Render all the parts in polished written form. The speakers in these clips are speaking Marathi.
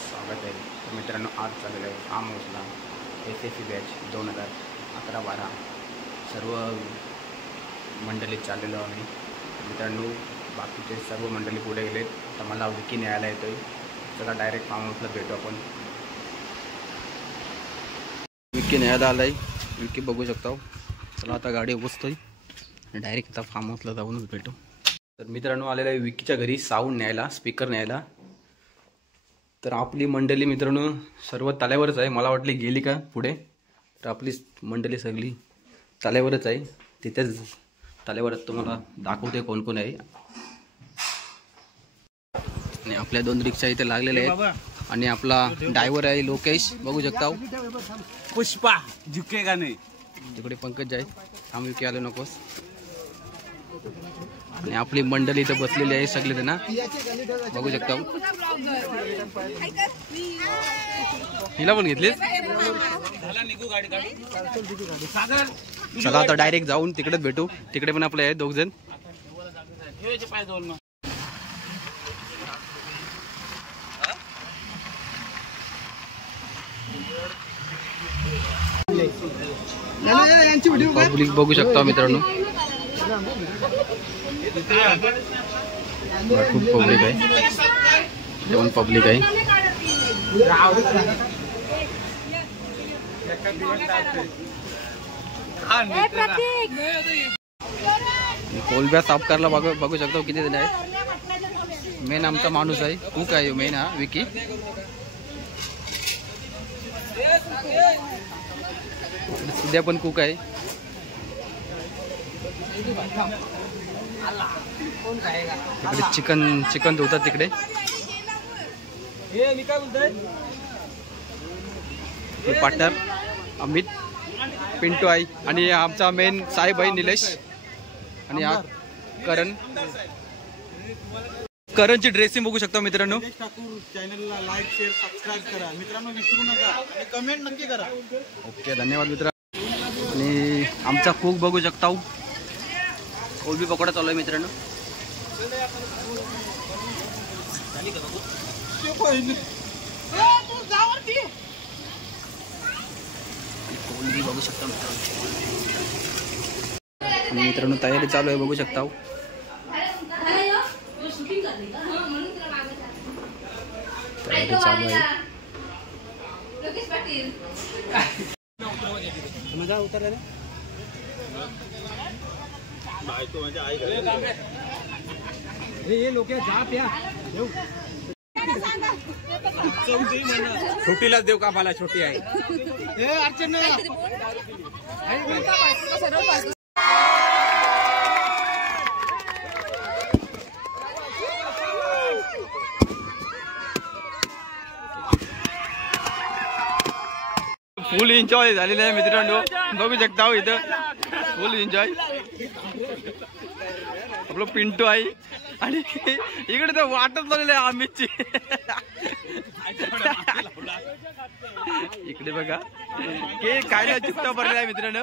स्वागत आहे. तर मित्रांनो, आज चाललेलं आहे फार्म हाऊसला SSC बॅच 2011-12 सर्व मंडळी चाललेलो आहे. मित्रांनो, बाकीचे सर्व मंडळी पुढे गेलेत. तर मला विकी न्यायला येतोय. चला डायरेक्ट फार्म हाऊसला भेटू आपण. विकी न्यायला आलाय. विकी बघू शकता. चला आता गाडी बसतोय डायरेक्ट आता फार्म हाऊसला जाऊनच भेटू. तर मित्रांनो, आलेला आहे विकीच्या घरी साऊंड न्यायला, स्पीकर न्यायला. तर आपली मंडळी मित्रांनो सर्व तल्यावरच आहे. मला वाटली गेली का पुढे, तर आपली मंडळी सगळी तल्यावरच आहे. तिथेच तल्यावरच तुम्हाला दाखवते कोण कोण आहे. आणि आपल्या 2 रिक्षा इथे लागलेल्या आहेत. आणि आपला ड्रायव्हर आहे लोकेश, बघू शकता. पुष्पा झुकेगा नाही. तिकडे पंकज आहे. आम्ही विकी आलो नकोस. आणि आपली मंडळी इथं बसलेली आहे सगळे जण, बघू शकता. हिला पण घेतलीस. चला आता डायरेक्ट जाऊन तिकडेच भेटू. तिकडे पण आपले आहेत 2 जण. पब्लिक बघू शकता मित्रांनो, खूप पब्लिक आहे. दोन पब्लिक आहे. कोलब्या साफ करायला बघू शकतो किती जण आहे. मेन आमचा माणूस आहे, कुक आहे मेन हा विकी. सध्या पण कुक आहे. तिकडे चिकन धुतात तिकडे. पार्टनर अमित, पिंटू आहे. आणि आमचा मेन साहेब आहे निलेश. आणि हा करणची ड्रेसिंग बघू शकता मित्रांनो. चॅनलला लाईक शेअर सबस्क्राईब करा मित्रांनो, विसरू नका. आणि कमेंट नक्की करा. ओके, धन्यवाद मित्र. आणि आमचा कुक बघू शकता. कोलबी पकोडा चालू आहे मित्रांनो. कोलबी बघू शकता मित्रांनो. आणि मित्रांनो तयारी चालू आहे, बघू शकता. तयारी चालू आहे. मजा उतरला रे. हे लोक जा प्या छोटीलाच देऊ का? मला छोटी आहे. फुल एन्जॉय झालेलं आहे मित्रांनो, बघू शकता. इथं फुल एन्जॉय. आपलं पिंटू आहे. आणि इकडे तर वाटच लागलेलं आहे अमितची. इकडे बघा केक खायला चित्ता भरलेला आहे मित्रांनो.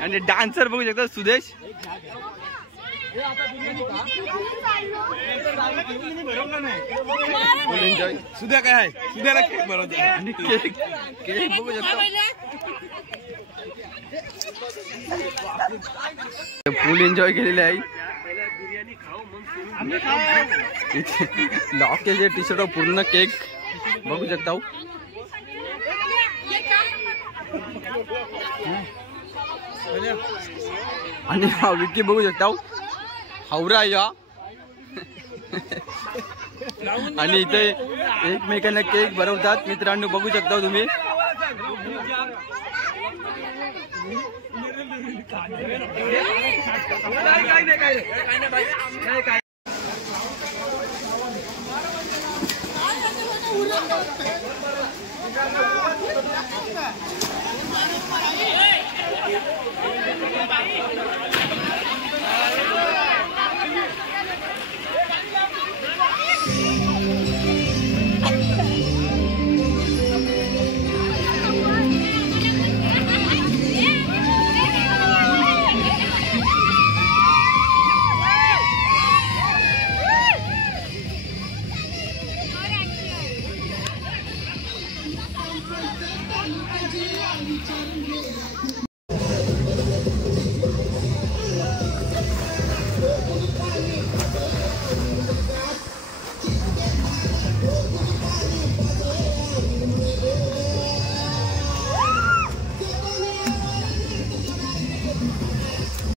आणि डान्सर बघू शकता सुदेश. फुल एन्जॉय. सुद्या काय आहे, सुद्याला केक बनवतो. आणि केक बघू शकता. फुल एन्जॉय केलेले आहे. लॉकेचे टी शर्ट पूर्ण केक बघू शकता. आणि हा विकी बघू शकता. हावरा या. आणि इथे एकमेकांना केक बनवतात मित्रांनो, बघू शकता तुम्ही.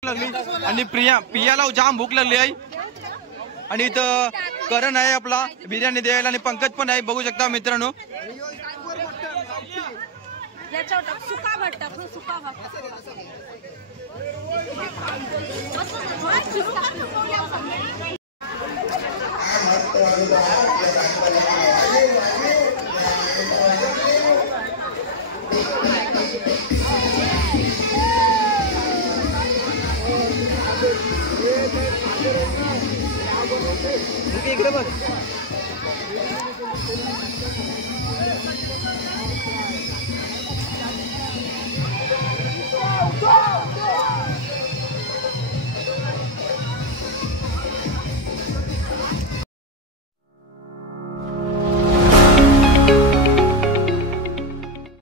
लागली आणि पियाला जाम भूक लागली आहे आणि इथं करण आहे आपला बिर्याणी द्यायला आणि पंकज पण आहे बघू शकता मित्रांनो. इकडे बघ.